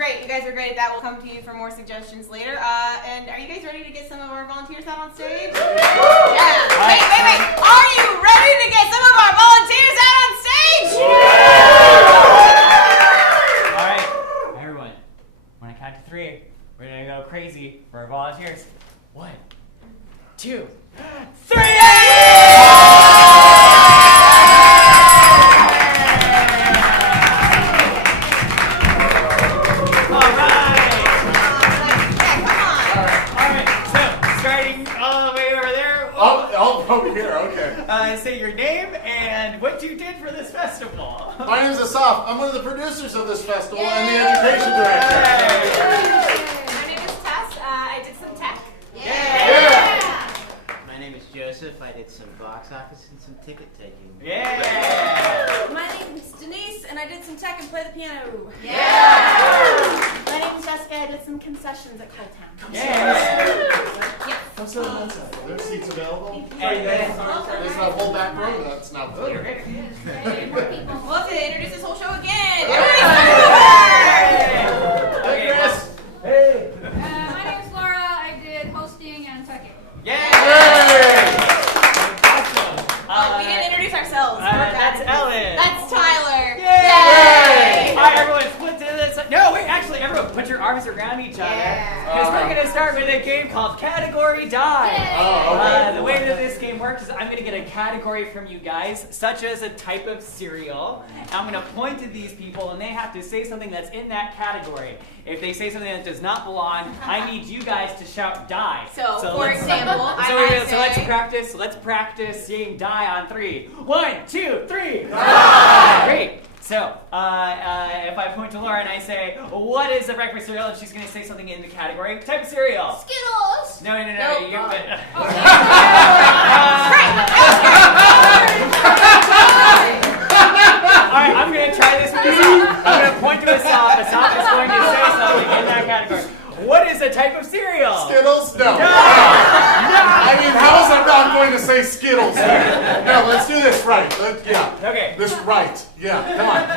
great. You guys are great. That will come to you for more suggestions later. And are you guys ready to get some of our volunteers out on stage? Yeah. Wait. Are you ready to get some of our volunteers out on stage? All right, everyone. When I count to 3, we're gonna go crazy for our volunteers. 1, 2, 3! Over here, okay. Say your name and what you did for this festival. My name is Asaf. I'm one of the producers of this festival and the education director. My name is Tess. I did some tech. Yeah. My name is Joseph. I did some box office and some ticket taking. Yeah. My name is Denise, and I did some tech and play the piano. Yeah. My name is Jessica. I did some concessions at Cold Town. What's that outside? Are there seats available? And then, There's a whole back row that's now clear. We'll have to introduce this whole show again. Hey, Chris. Hey. My name is Laura. I did hosting and teching. Awesome. We didn't introduce ourselves. That's Ellen. That's Tyler. Yay! All right, everyone, split to this. No, wait, actually, everyone, put your arms around each other. Because we're going to start with a game called Category Die. Oh, okay. The way that this game works is I'm going to get a category from you guys, such as a type of cereal. I'm going to point to these people, and they have to say something that's in that category. If they say something that does not belong, I need you guys to shout die. So for example, let's practice saying die on 3. 1, 2, 3. Die! Great. So, if I point to Laura and I say, what is a breakfast cereal? And she's going to say something in the category. Type of cereal. Skittles! No. Alright, I'm going to try this with Asaf. I'm going to point to Asaf. Asaf is going to say something in that category. What is a type of cereal? Skittles? No. I mean, how is I not going to say Skittles? No, let's do this right. Okay. This right. Yeah, come on.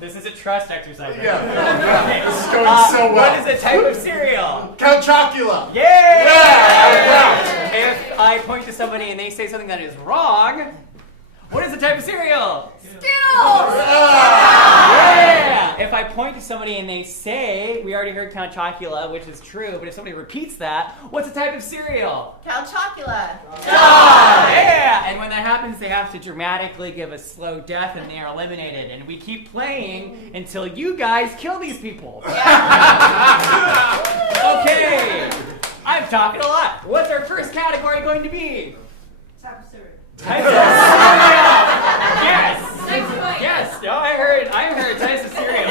This is a trust exercise. Right? Yeah. Okay. This is going so well. What is a type of cereal? Count Chocula. Yeah! Yeah. If I point to somebody and they say something that is wrong, what is the type of cereal? Skittles! Yeah! If I point to somebody and they say, we already heard Count Chocula, which is true, but if somebody repeats that, what's the type of cereal? Count Chocula. Yeah! And when that happens, they have to dramatically give a slow death and they are eliminated. And we keep playing until you guys kill these people. Okay! I'm talking a lot. What's our first category going to be? Type of cereal. Types of cereal! Yes! Next point. Yes! No, I heard types of cereal.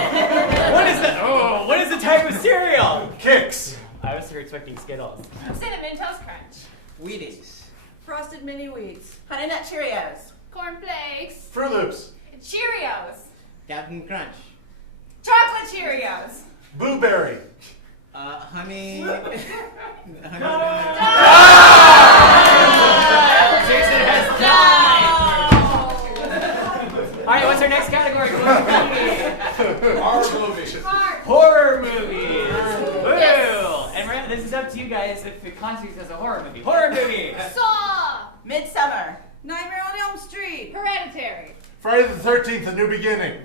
What is the type of cereal? Kicks. I was expecting Skittles. Cinnamon Toast Crunch. Wheaties. Frosted mini wheats. Honey Nut Cheerios. Corn flakes. Fruit Loops. Cheerios. Captain Crunch. Chocolate Cheerios. Blueberry. Honey. Jason has died! Alright, what's our next category? Horror movies. Horror movies! Woo! And remember, this is up to you guys if it constitutes as a horror movie. Horror movie! Saw. Midsummer. Nightmare on Elm Street. Hereditary. Friday the 13th, A New Beginning.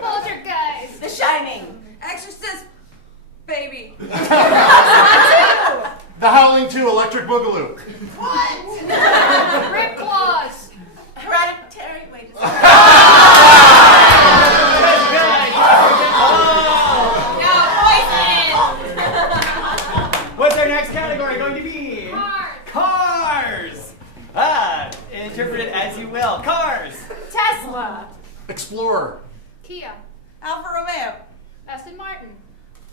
Poltergeist. The Shining. Exorcist. Baby. The Howling 2, Electric Boogaloo. Rip claws. Hereditary. Wait. What's our next category going to be? Cars. Cars! Interpret it as you will. Cars! Tesla. Explorer. Kia. Alfa Romeo. Aston Martin.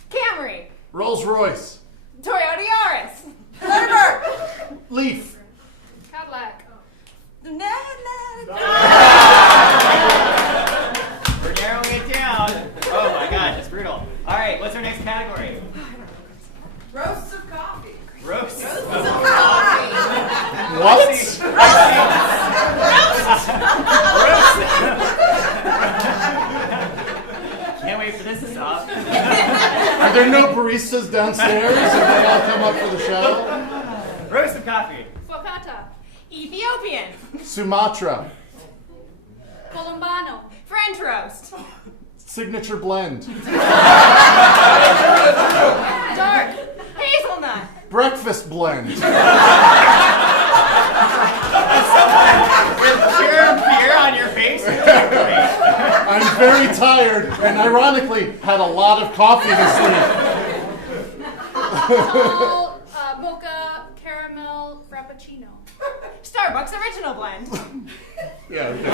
Camry. Rolls Royce. Toyota Yaris. Thunderbird. Leaf. Cadillac. Na, na, na. We're narrowing it down. Oh my gosh, it's brutal. Alright, what's our next category? Roasts of coffee. Roast. What? Can't wait for this to stop. Are there no baristas downstairs? Have they all come up for the show? Roast of coffee. Focata. Ethiopian. Sumatra. Colombano. French roast. Signature blend. Dark. Hazelnut. Breakfast blend. With pure fear on your face. I'm very tired and ironically had a lot of coffee this week. Tall, mocha, caramel, frappuccino. Starbucks original blend. Yeah. Okay.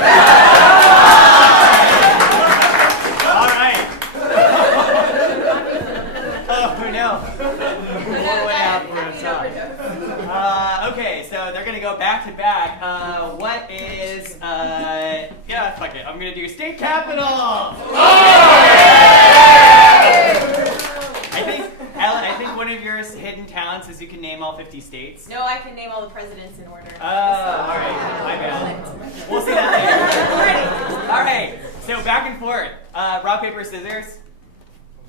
All right. Oh no. What went out for a time? Okay, so they're gonna go back to back. What is yeah, fuck it. I'm gonna do state capital. I think one of your hidden talents is you can name all 50 states. No, I can name all the presidents in order. Oh, all right. My bad. We'll see that later. All right. So back and forth. Rock, paper, scissors.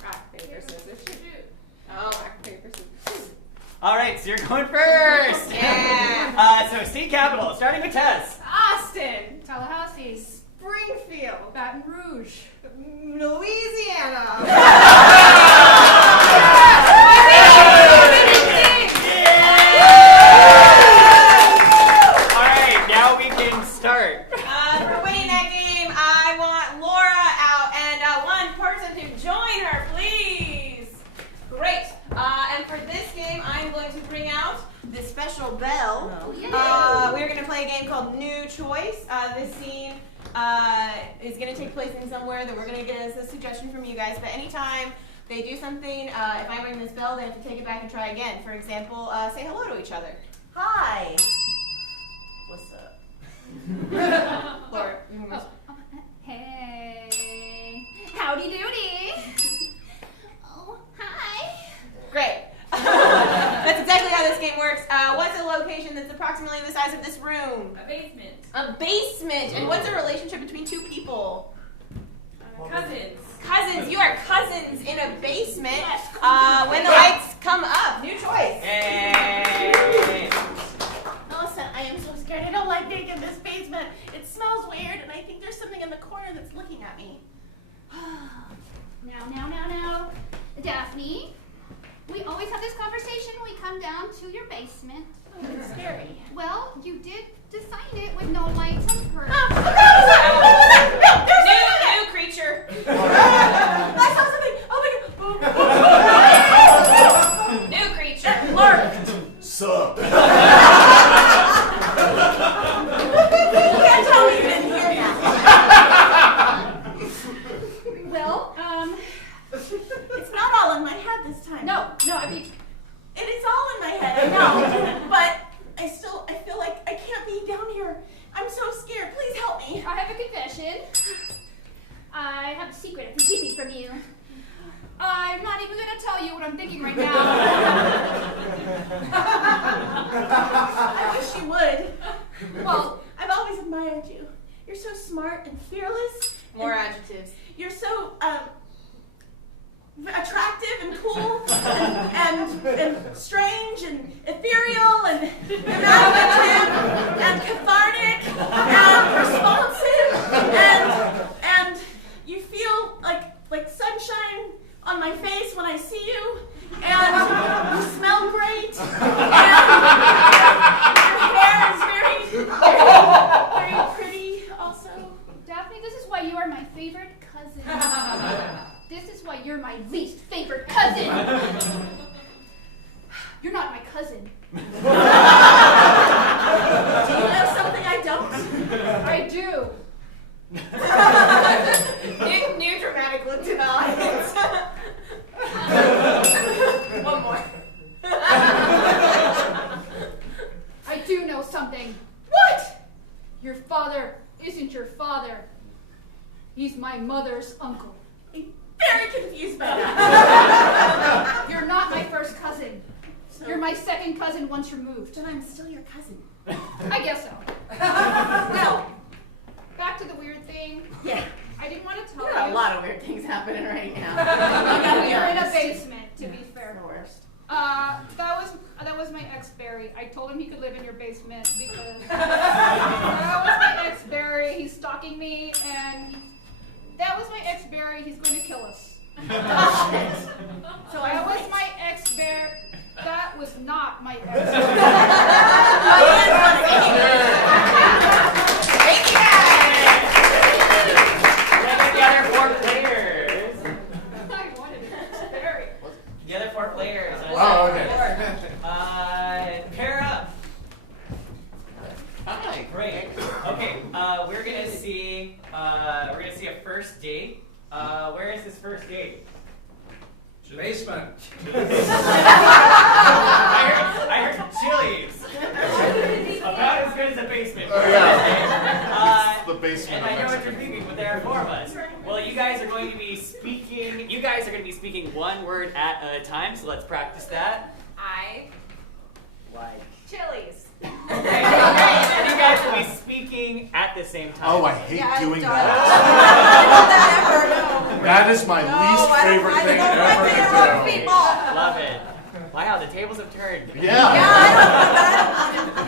Rock, paper, scissors, shoot. Oh, rock, paper, scissors, shoot. All right. So you're going first. Yeah. So state capital, starting with Tess. Austin. Tallahassee. Springfield. Baton Rouge. Louisiana. All right. Now we can start. For winning that game, I want Laura out and one person to join her, please. Great. And for this game, I'm going to bring out the special bell. We're going to play a game called New Choice. This scene is going to take place in somewhere that we're going to get as a suggestion from you guys. But anytime they do something, if I ring this bell, they have to take it back and try again. For example, say hello to each other. Hi. What's up? Laura, you want to... Hey. Howdy doody. Oh, hi. Great. That's exactly how this game works. What's a location that's approximately the size of this room? A basement. A basement. And what's a relationship between two people? Cousins. Cousins. You are cousins in a basement. When the lights come up. New choice. Hey. Melissa, I am so scared. I don't like being in this basement. It smells weird, and I think there's something in the corner that's looking at me. Now. Daphne, we always have this conversation when we come down to your basement. Oh, it's scary. Well, you did design it with no lights and curtains. New creature. I saw something. Oh my god. New creature. Lark. Sup? You can't tell me you didn't hear that. Well, It's not all in my head this time. no, I mean, It is all in my head, I know. But I feel like I can't be down here. I'm so scared. Please help me. I have a confession. I have a secret I've been keeping from you. I'm not even going to tell you what I'm thinking right now. I wish you would. Well, I've always admired you. You're so smart and fearless. More and adjectives. You're so attractive and cool and strange and ethereal and imaginative and cathartic and responsive and you feel like sunshine on my face when I see you, and you smell great, and your hair is very pretty also. Daphne, this is why you are my favorite cousin. This is why you're my least favorite cousin. You're not my cousin. Do you know something I don't? I do. New dramatic look to the audience. One more. I do know something. What? Your father isn't your father. He's my mother's uncle. I'm very confused by that. You're not my first cousin. You're my second cousin once removed. Then I'm still your cousin. I guess so. Well, Back to the weird thing. yeah. I didn't want to tell There you. are a lot of weird things happening right now. You're in a basement, to be fair. The worst. That was my ex Barry. I told him he could live in your basement because that was my ex Barry. He's stalking me, and that was my ex Barry. He's going to kill us. So That was my ex Barry. That was not my ex. Thank you. The other 4 players. I wanted an ex Barry. The other 4 players. Oh, okay. Pair up. Hi. Great. Okay. We're gonna see a first date. Where is this first date? Basement. I heard Chili's. About as good as a basement. Oh, yeah. It's the basement And of I know what Mexican you're thinking, but there are 4 of us. Well, you guys are going to be speaking. You guys are going to be speaking one word at a time. So let's practice that. I Like. Chili's. Okay. And you guys will be speaking at the same time. Oh, I hate doing I that. don't That is my least favorite thing ever to do. Love it. Wow, the tables have turned. Yeah.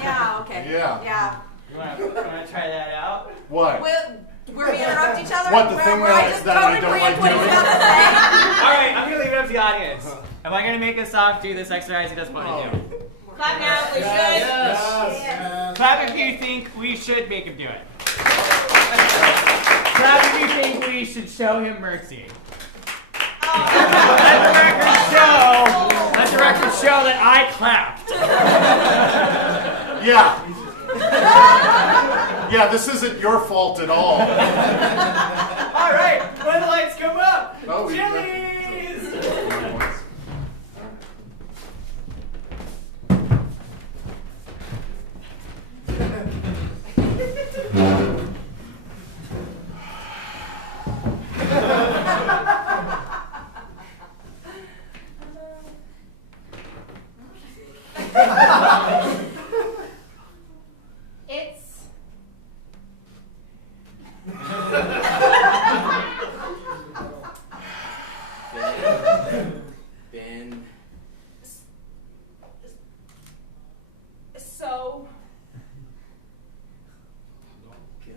Yeah, okay. Yeah. Yeah. You want to try that out? What? Where we interrupt each other? What, the thing where that I I- just that I totally don't agree like with what he's doing? about to say? All right, I'm going to leave it up to the audience. Am I going to make us all do this exercise? It doesn't want to do. Clap now if we should. Clap if you think we should make him do it. Clap if you think we should show him mercy. Let the record show that I clapped. Yeah. Yeah, this isn't your fault at all. All right, when the lights come up, Oh, we- Chili's. It's Been so good.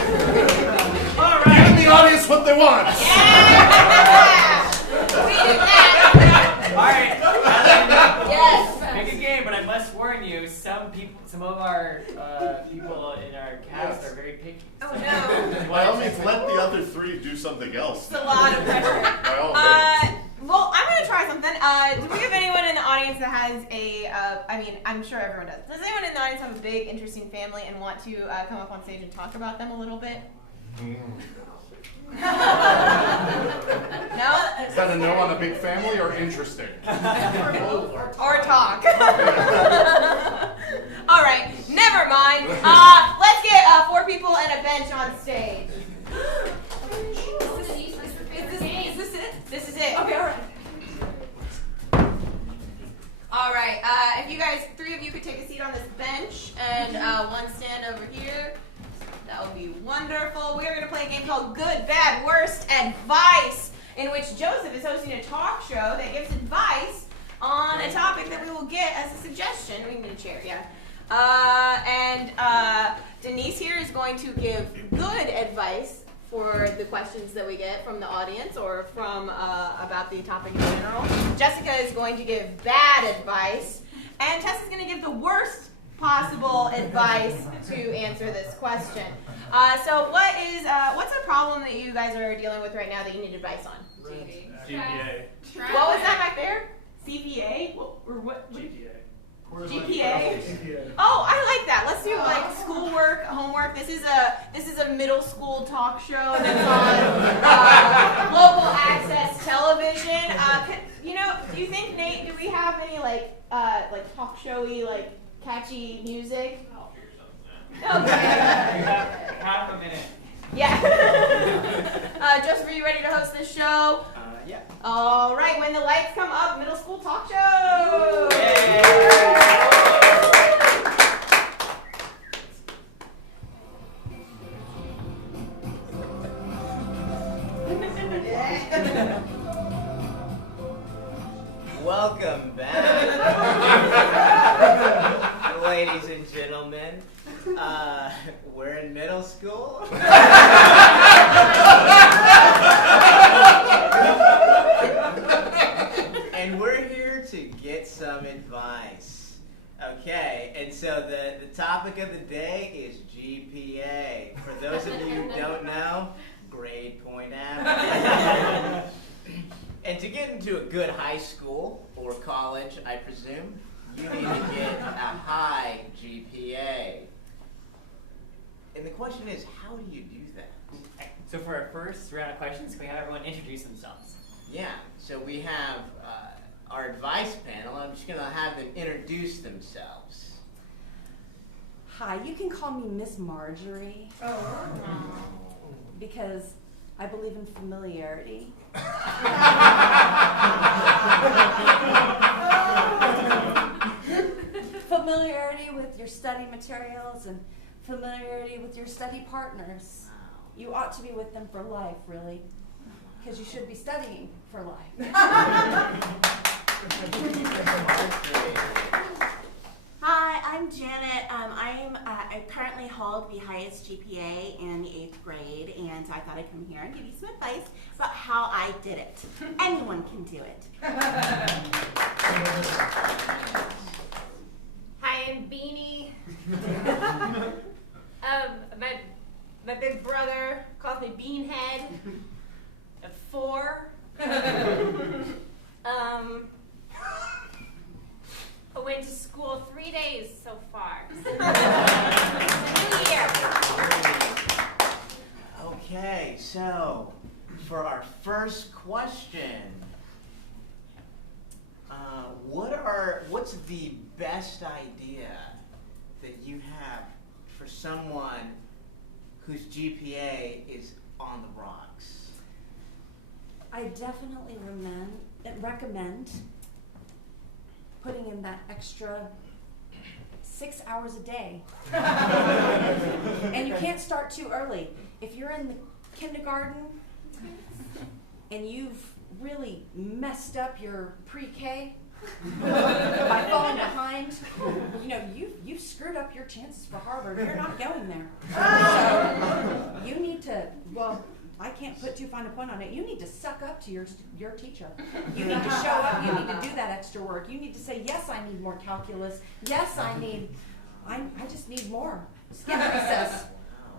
All Giving right. the audience what they want. we did that. All right. Yes. Make a game, but I must warn you, some of our people in our cast are very picky. Oh no. By all means, let the other 3 do something else. It's a lot of pressure. By all means. Well, I'm gonna try something. Do we have anyone in the audience that has a? I mean, I'm sure everyone does. Does anyone in the audience have a big, interesting family and want to come up on stage and talk about them a little bit? No. Is that a no on a big family or interesting? Or talk. All right, never mind. Let's get 4 people and a bench on stage. Is this it? This is it. Okay, all right. All right. If you guys, 3 of you could take a seat on this bench and 1 stand over here. That would be wonderful. We are going to play a game called Good, Bad, Worst Advice, in which Joseph is hosting a talk show that gives advice on a topic that we will get as a suggestion. We can get a chair, yeah. And Denise here is going to give good advice for the questions that we get from the audience or from about the topic in general. Jessica is going to give bad advice, and Tess is going to give the worst possible advice to answer this question. So what's a problem that you guys are dealing with right now that you need advice on? GPA. What was that back there? CPA? Or what? GPA? Oh, I like that. Let's do like schoolwork, homework. This is a middle school talk show that's on local access television. Do you think, Nate? Do we have any like talk showy catchy music? I'll figure something Okay. out. We have half a minute. Yeah. Joseph, are you ready to host this show? Yeah. All right, when the lights come up, middle school talk show. Welcome back, ladies and gentlemen. We're in middle school. And we're here to get some advice. Okay, and so the topic of the day is GPA. For those of you who don't know, grade point average. And to get into a good high school or college, I presume, you need to get a high GPA. And the question is, how do you do that? Okay, so for our first round of questions, can we have everyone introduce themselves? Yeah, so we have our advice panel. I'm just going to have them introduce themselves. Hi, you can call me Miss Marjorie. Because I believe in familiarity. Familiarity with your study materials and familiarity with your study partners. You ought to be with them for life, really, because you should be studying for life. Hi, I'm Janet. I currently hold the highest GPA in the 8th grade, and I thought I'd come here and give you some advice about how I did it. Anyone can do it. Hi, I'm Beanie. My big brother calls me Beanhead. At 4. I went to school 3 days so far. New year. Okay, so for our first question, what's the best idea that you have for someone whose GPA is on the rocks? I definitely recommend putting in that extra 6 hours a day. And you can't start too early. If you're in the kindergarten and you've really messed up your pre-K by falling behind, you've screwed up your chances for Harvard. You're not going there. So you need to, I can't put too fine a point on it. You need to suck up to your teacher. You need to show up. You need to do that extra work. You need to say, yes, I need more calculus. Yes, I just need more. Skip recess.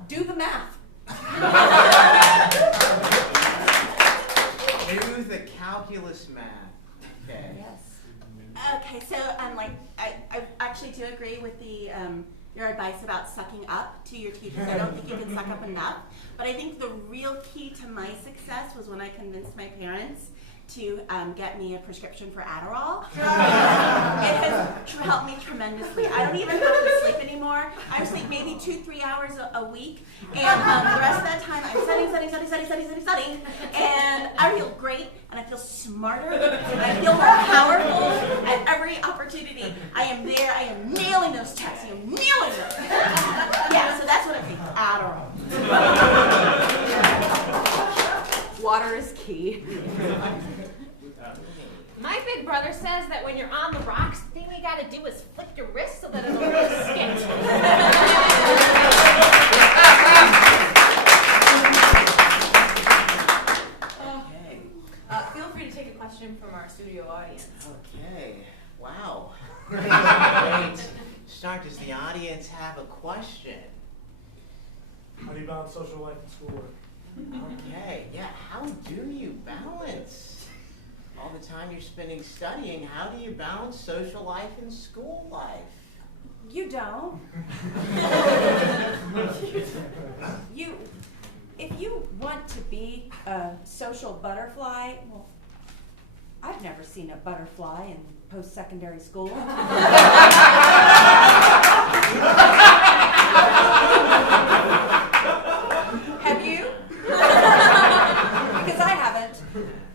Do the math. Do the calculus math. Okay. Yes. Okay, so I actually do agree with the your advice about sucking up to your teachers. I don't think you can suck up enough. But I think the real key to my success was when I convinced my parents to get me a prescription for Adderall. It has helped me tremendously. I don't even have to sleep anymore. I sleep maybe 2-3 hours a week, and the rest of that time I'm studying, and I feel great, and I feel smarter, and I feel more powerful at every opportunity. I am there. I am nailing those tests. I am nailing them. Yeah, so that's what I think. Adderall. Water is key. My big brother says that when you're on the rocks, the thing you gotta do is flick your wrist so that it'll really stick. Feel free to take a question from our studio audience. Okay. Wow. Great start. Does the audience have a question? How do you balance social life and schoolwork? Okay, yeah, how do you balance all the time you're spending studying? How do you balance social life and school life? You don't. If you want to be a social butterfly, well, I've never seen a butterfly in post-secondary school. Have you?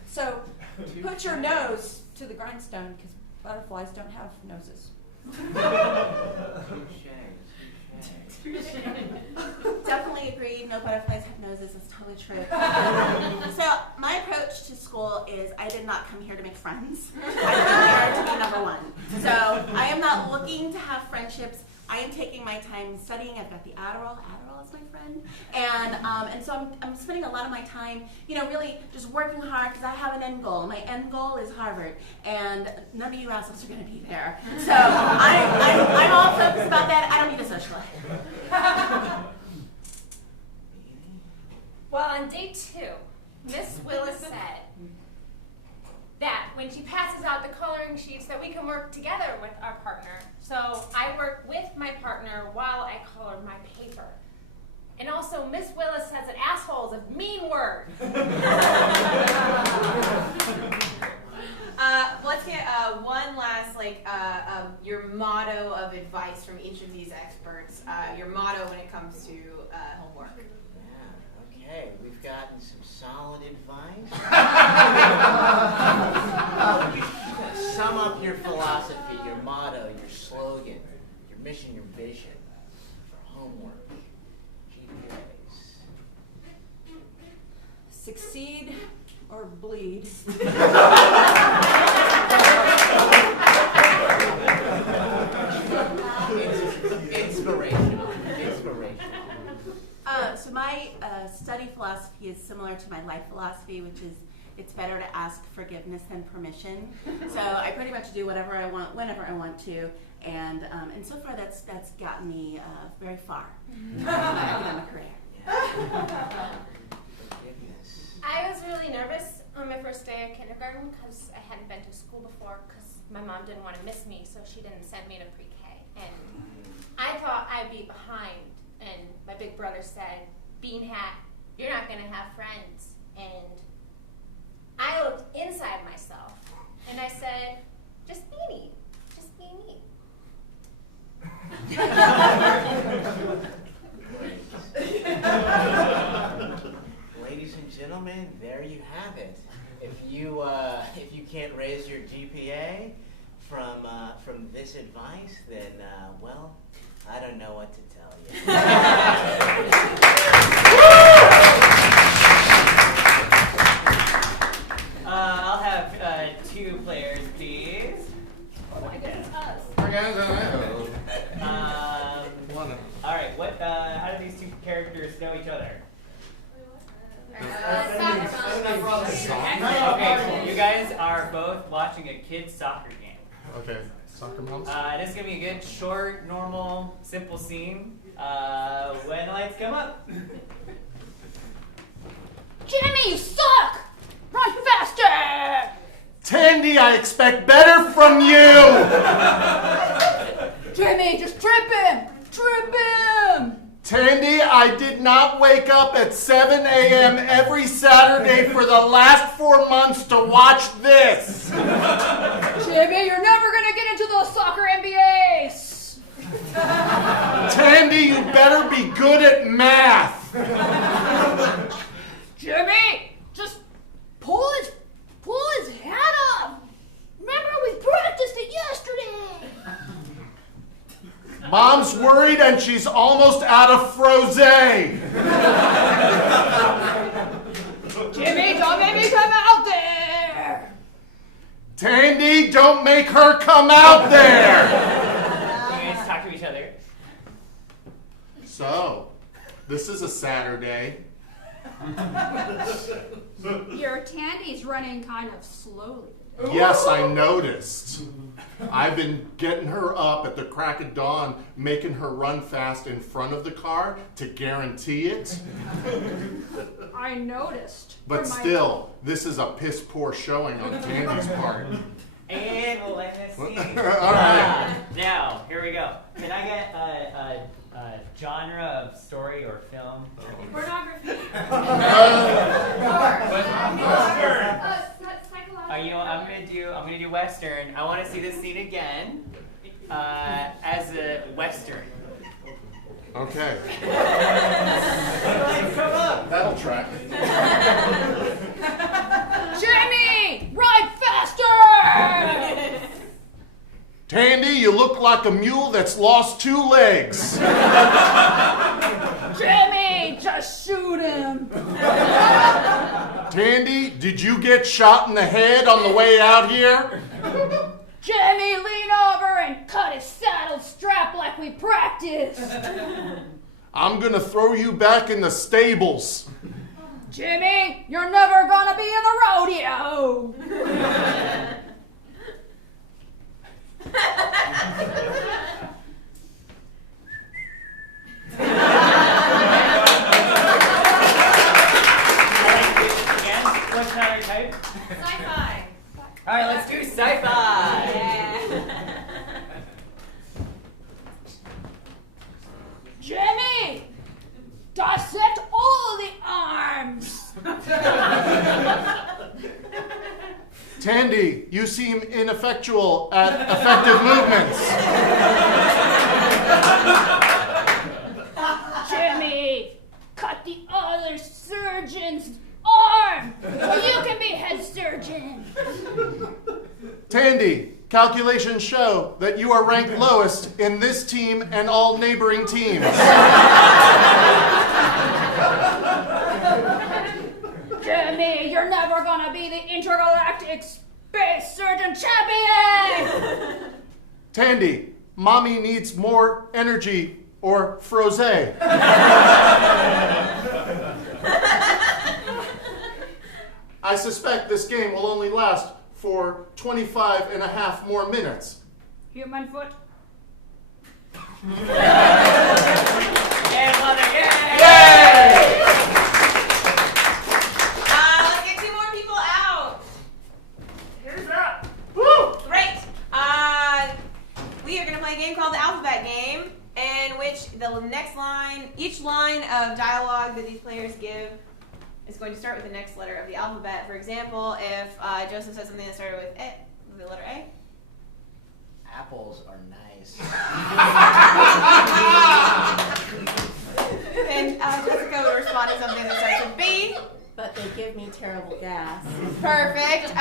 So put your nose to the grindstone because butterflies don't have noses. Definitely agreed. No butterflies have noses. That's totally true. So my approach to school is I did not come here to make friends. I came here to be number one. So I am not looking to have friendships. I am taking my time studying. I've got the Adderall. Adderall is my friend. And so I'm spending a lot of my time, really just working hard because I have an end goal. My end goal is Harvard, and none of you assholes are going to be there. So I'm all focused about that. I don't need a social life. Well, on day 2, Miss Willis said that when she passes out the coloring sheets that we can work together with our partner. So I work with my partner while I color my paper. And also, Miss Willis says that asshole is a mean word. Let's get one last, your motto of advice from each of these experts. Your motto when it comes to homework. Yeah, okay. We've gotten some solid advice. Sum up your philosophy, your motto, your slogan, your mission, your vision for homework. GPAs. Succeed or bleed. Inspirational. So my study philosophy is similar to my life philosophy, which is it's better to ask forgiveness than permission. So I pretty much do whatever I want, whenever I want to, and so far that's gotten me very far in my academic career. I was really nervous on my first day of kindergarten because I hadn't been to school before because my mom didn't want to miss me, so she didn't send me to pre-K. And I thought I'd be behind, and my big brother said, "Bean hat, you're not going to have friends." And I looked inside myself, and I said, just be me. Just be me. Ladies and gentlemen, there you have it. If you can't raise your GPA from this advice, then well, I don't know what to tell you. I'll have 2 players, please. Oh, I guess it's us. All right. How do these 2 characters know each other? Okay, you guys are both watching a kids' soccer game. Okay, soccer moms. This is gonna be a good, short, normal, simple scene. When the lights come up. Jimmy, you suck! Run faster! Tandy, I expect better from you! Jimmy, just trip him! Trip him! Tandy, I did not wake up at 7 a.m. every Saturday for the last 4 months to watch this. Jimmy, you're never gonna get into the soccer NBAs! Tandy, you better be good at math. Jimmy, just pull his hat up! Remember, we practiced it yesterday! Mom's worried and she's almost out of frosé. Jimmy, don't make me come out there! Tandy, don't make her come out there. You guys talk to each other. So, this is a Saturday. Your Tandy's running kind of slowly. Yes, I noticed. I've been getting her up at the crack of dawn, making her run fast in front of the car to guarantee it. I noticed. But still, this is a piss poor showing on Tandy's part. And we'll end this scene. All right. Now, here we go. Can I get a genre of story or film? Pornography. I'm gonna do Western. I want to see this scene again as a Western. Okay. That'll track. Jimmy! Tandy, you look like a mule that's lost 2 legs. Jimmy, just shoot him. Tandy, did you get shot in the head on the way out here? Jimmy, lean over and cut his saddle strap like we practiced. I'm gonna throw you back in the stables. Jimmy, you're never gonna be in the rodeo. What's another type? Sci-fi. All right, let's do sci-fi. Jimmy, dissect all the arms. Tandy, you seem ineffectual at effective movements. Jimmy, cut the other surgeon's arm so you can be head surgeon. Tandy, calculations show that you are ranked lowest in this team and all neighboring teams. Jimmy, you're never gonna be the intergalactic space surgeon champion. Tandy, mommy needs more energy or froze. I suspect this game will only last for 25 and a half more minutes. Human foot. And mother, yay! Let's get 2 more people out. Here's up. Woo! Great. We are going to play a game called the Alphabet Game, in which the next line, each line of dialogue that these players give is going to start with the next letter of the alphabet. For example, if Joseph says something that started with the letter A. Apples are nice. And Jessica would respond to something that starts with B. But they give me terrible gas. Perfect.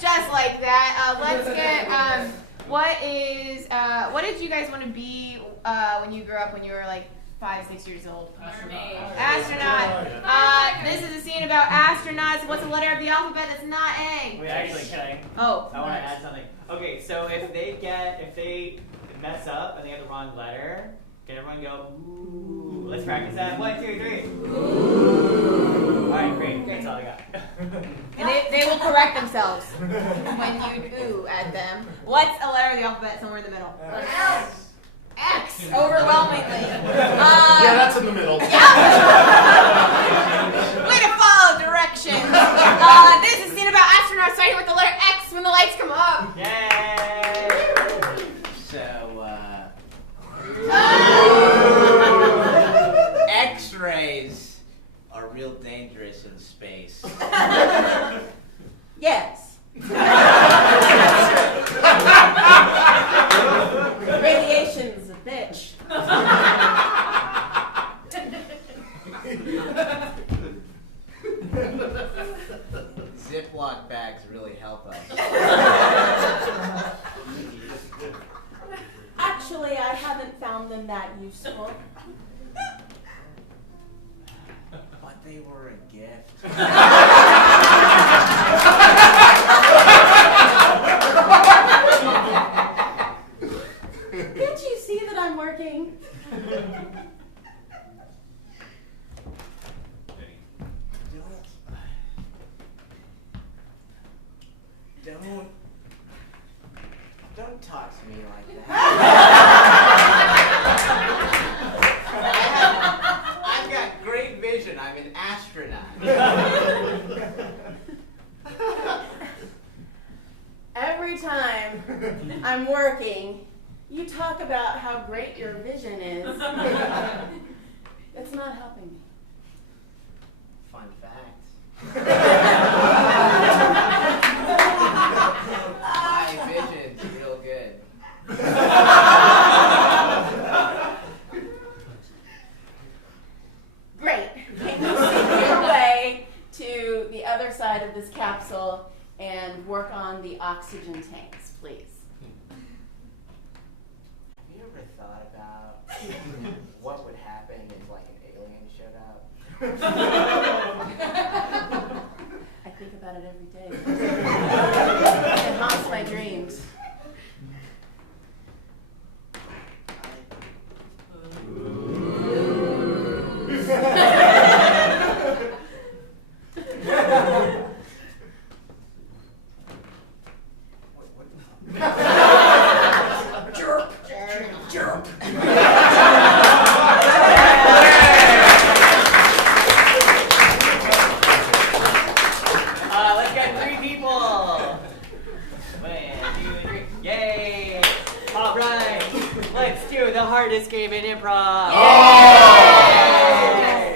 Just like that. Let's get. What did you guys want to be when you grew up? When you were like 5, 6 years old? Astronaut. This is a scene about astronauts. What's the letter of the alphabet that's not A? Wait, actually, can I? Oh. I want to add something. Okay, so if they mess up and they have the wrong letter, can everyone go, ooh? Let's practice that. 1, 2, 3. Ooh. All right, great. That's all I got. And they will correct themselves when you ooh at them. What's a letter of the alphabet somewhere in the middle? X. Overwhelmingly. Yeah, that's in the middle. Yeah. Way to follow directions. This is a scene about astronauts starting with the letter X when the lights come up. Yay! So, X-rays are real dangerous in space. Yes. Radiation's a bitch. Ziploc bags really help us. Actually, I haven't found them that useful. But they were a gift. Can't you see that I'm working? Don't talk to me like that. I've got great vision. I'm an astronaut. Every time I'm working, you talk about how great your vision is. It's not helping me. Fun fact. My vision's real good. Great. Can you see your way to the other side of this capsule and work on the oxygen tanks, please? ever thought about what would happen if like an alien showed up? I think about it every day. It haunts my dreams. Let's get 3 people. 1, 2, 3. Yay! All right. Let's do the hardest game in improv. Oh!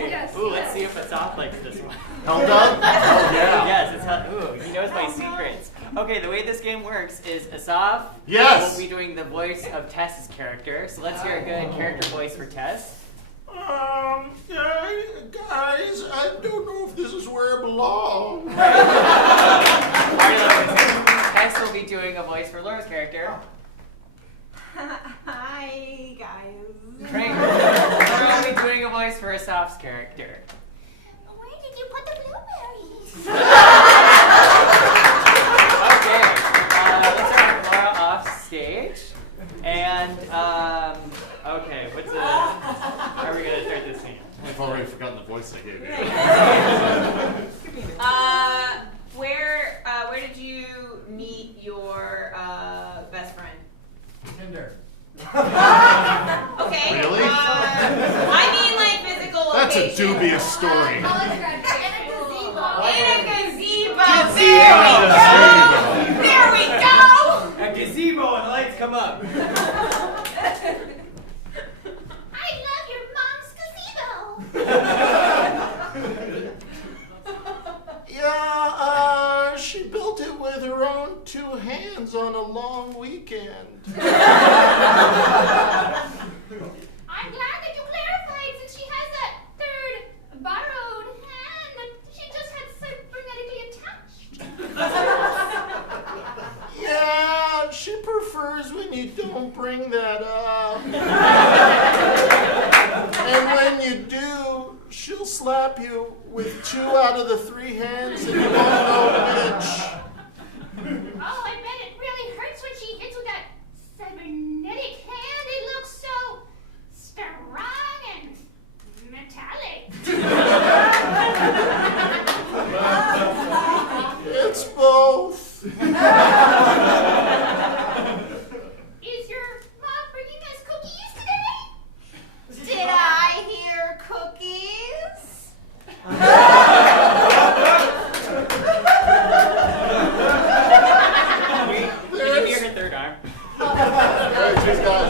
Yes. Ooh, let's see if Asaf likes this one. Held up? Oh, yeah. Yes, it's ooh, he knows my secrets. Okay, the way this game works is Asaf Yes. will be doing the voice of Tess's character. So let's hear a good character voice for Tess. Guys, I don't know if this is where I belong. Tess will be doing a voice for Laura's character. Hi, guys. Great. Laura will be doing a voice for Asaf's character. Where did you put the blueberries? Okay, let's start Laura off stage. And, okay, how are we going to start this scene? I've already forgotten the voice I gave you. Where did you meet your best friend? Tinder. Okay. Really? I mean, like physical That's a location. dubious story. College graduation. In a gazebo. In a gazebo. Gazebo. There we go. A gazebo and the lights come up. I love your mom's gazebo. Yeah, she built it with her own 2 hands on a long weekend. I'm glad that you clarified since she has that third borrowed hand that she just had cybernetically attached. Yeah, she prefers when you don't bring that up. And when you do, she'll slap you with 2 out of the 3 hands and you won't know which. Oh, I bet it really hurts when she hits with that cybernetic hand. It looks so strong and metallic. It's both. Is your mom bringing us cookies today? Did I hear cookies? Can you hear her third arm? She's got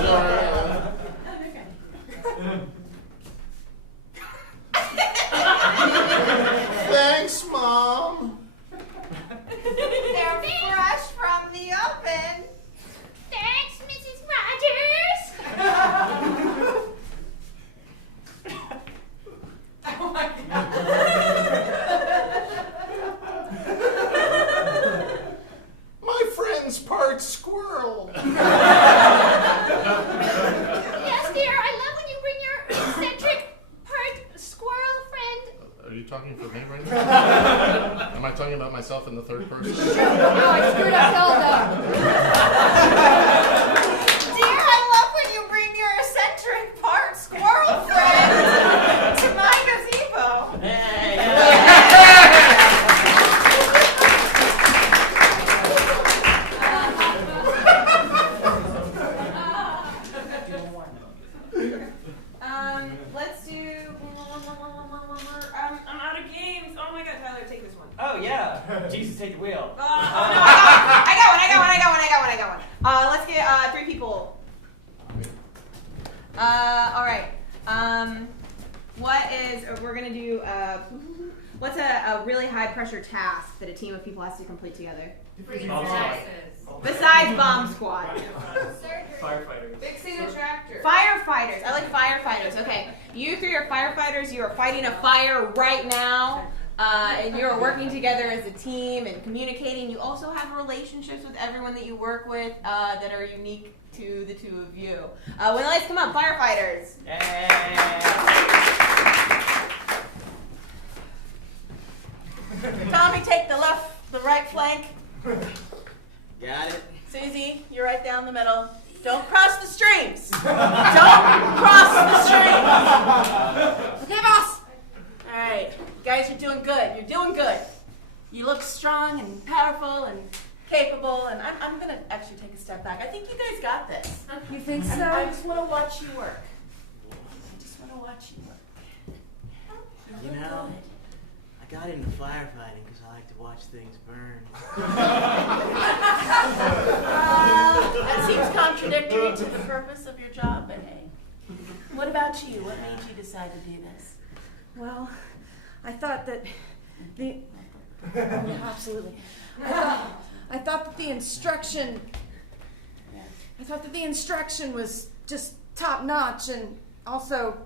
Thanks, Mom. They're fresh from the oven. Thanks, Mrs. Rogers. Oh my god. My friend's part squirrel. Yes, dear, I love when you bring your eccentric part squirrel friend. Are you talking for me right now? Am I talking about myself in the third person? No, I screwed up Zelda. Dear, I love when you bring your eccentric part squirrel friend to my gazebo. Let's do. I'm out of games. Oh my god, Tyler, take this one. Oh, yeah. Jesus, take the wheel. Oh no, I got one. Let's get 3 people. All right. We're gonna do. What's a really high pressure task that a team of people has to complete together? Besides bomb squad. Firefighters. Fixing a tractor. Firefighters. I like firefighters. Okay. You 3 are firefighters. You are fighting a fire right now. and you're working together as a team and communicating. You also have relationships with everyone that you work with that are unique to the two of you. When the lights come up, firefighters. Tommy, take the right flank. Got it. Susie, you're right down the middle. Don't cross the streams. Don't cross the streams. Okay, boss. All right, you guys are doing good. You're doing good. You look strong and powerful and capable, and I'm gonna actually take a step back. I think you guys got this. You think so? I just want to watch you work. I just want to watch you work. You know, I got into firefighting because I like to watch things burn. That seems contradictory to the purpose of your job, but hey. What about you? What made you decide to do this? Well, I thought that the... Yeah, absolutely. I thought that the instruction... I thought that the instruction was just top-notch, and also...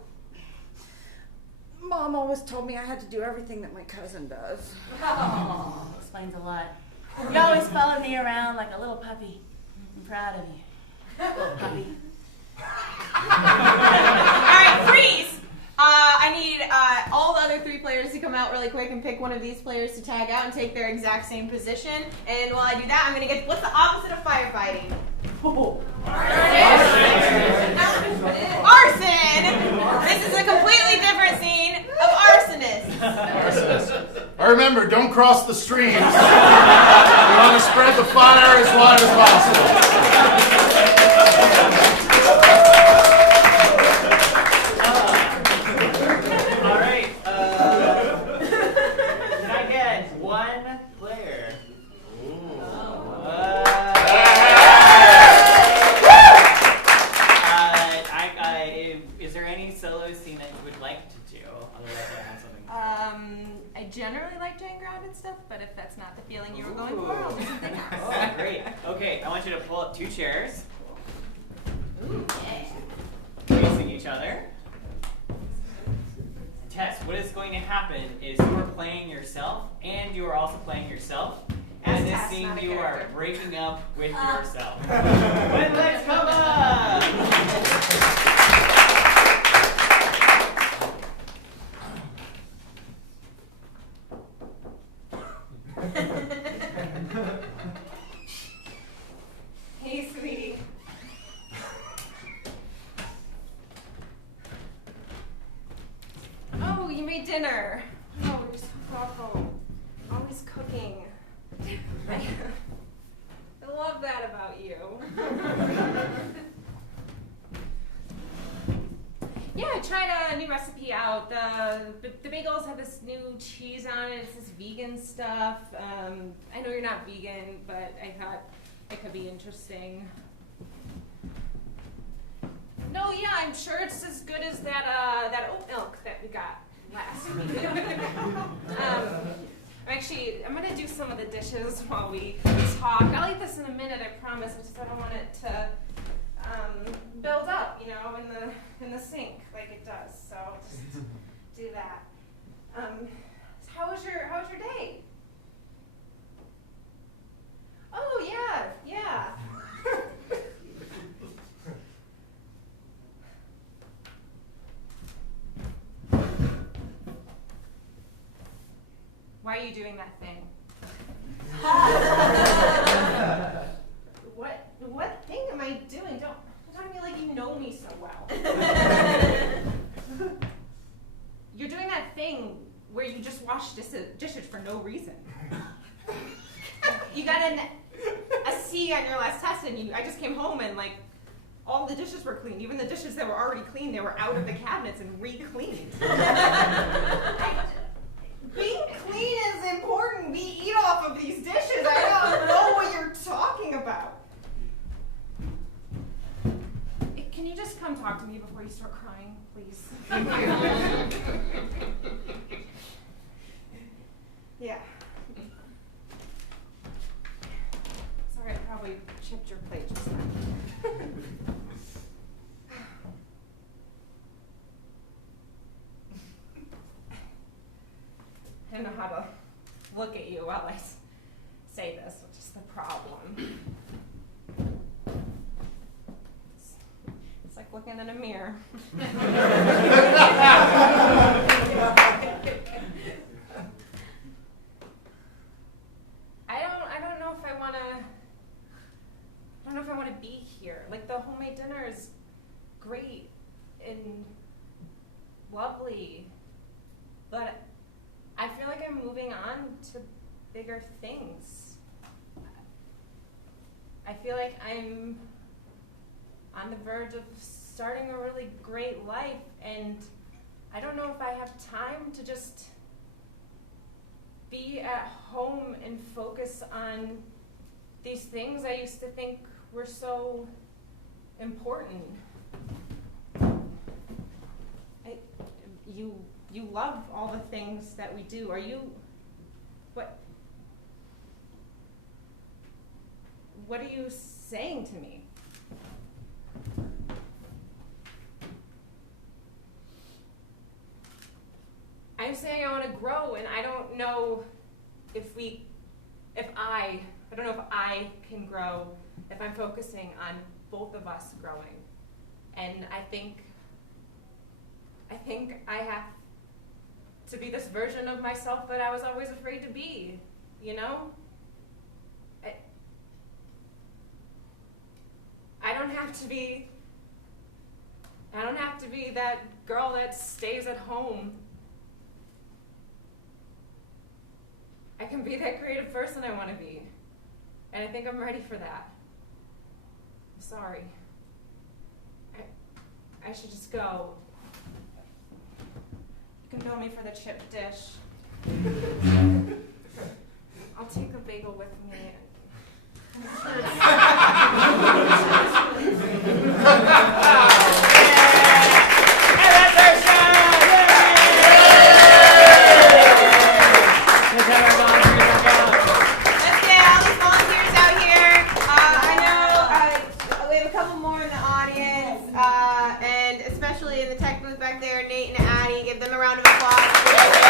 Mom always told me I had to do everything that my cousin does. Oh, explains a lot. You always followed me around like a little puppy. I'm proud of you. Little puppy. Alright, freeze! I need all the other 3 players to come out really quick and pick one of these players to tag out and take their exact same position. And while I do that, I'm going to get... What's the opposite of firefighting? Arson! This is a completely different scene of arsonists. Remember, don't cross the streams. We want to spread the fire as wide as possible. All right. Can I get 1 player? Is there any solo scene that you would like to do? Otherwise, I have something. I generally like doing grounded stuff, but if that's not the feeling you were going for, I'll do something else. Oh, great. Okay, I want you to pull up 2 chairs. Ooh, yeah. Facing each other. Tess, what is going to happen is you are playing yourself, and you are also playing yourself. And in this Tess, scene, not a you are character. breaking up with yourself. When lights come up! Hey, sweetie. Oh, you made dinner. Oh, you're so thoughtful. Always cooking. I love that about you. Yeah, I tried a new recipe out. The bagels have this new cheese on it. It's this vegan stuff. I know you're not vegan, but I thought it could be interesting. No, yeah, I'm sure it's as good as that oat milk that we got last week. I'm gonna do some of the dishes while we talk. I'll eat this in a minute, I promise. I don't want it to build up, you know, in the sink like it does. So just do that. How was your day? Oh yeah. Why are you doing that thing? What thing am I doing? Don't talk to me like you know me so well. You're doing that thing where you just wash dishes for no reason. You got a C on your last test, and I just came home and like all the dishes were clean. Even the dishes that were already clean, they were out of the cabinets and re-cleaned. Being clean is important. We eat off of these dishes. I don't know what you're talking about. Can you just come talk to me before you start crying, please? Yeah. Sorry, I probably chipped your plate just now. I don't know how look at you while I say this, which is the problem. It's like looking in a mirror. I don't know if I want to be here. Like, the homemade dinner is great and lovely, but I feel like I'm moving on to bigger things. I feel like I'm on the verge of starting a really great life, and I don't know if I have time to just be at home and focus on these things I used to think were so important. You love all the things that we do. Are you, what are you saying to me? I'm saying I want to grow, and I don't know if I don't know if I can grow if I'm focusing on both of us growing. And I think I have to be this version of myself that I was always afraid to be, you know? I don't have to be that girl that stays at home. I can be that creative person I want to be. And I think I'm ready for that. I'm sorry. I should just go. You can bill me for the chip dish. I'll take a bagel with me. And especially in the tech booth back there, Nate and Addie, give them a round of applause.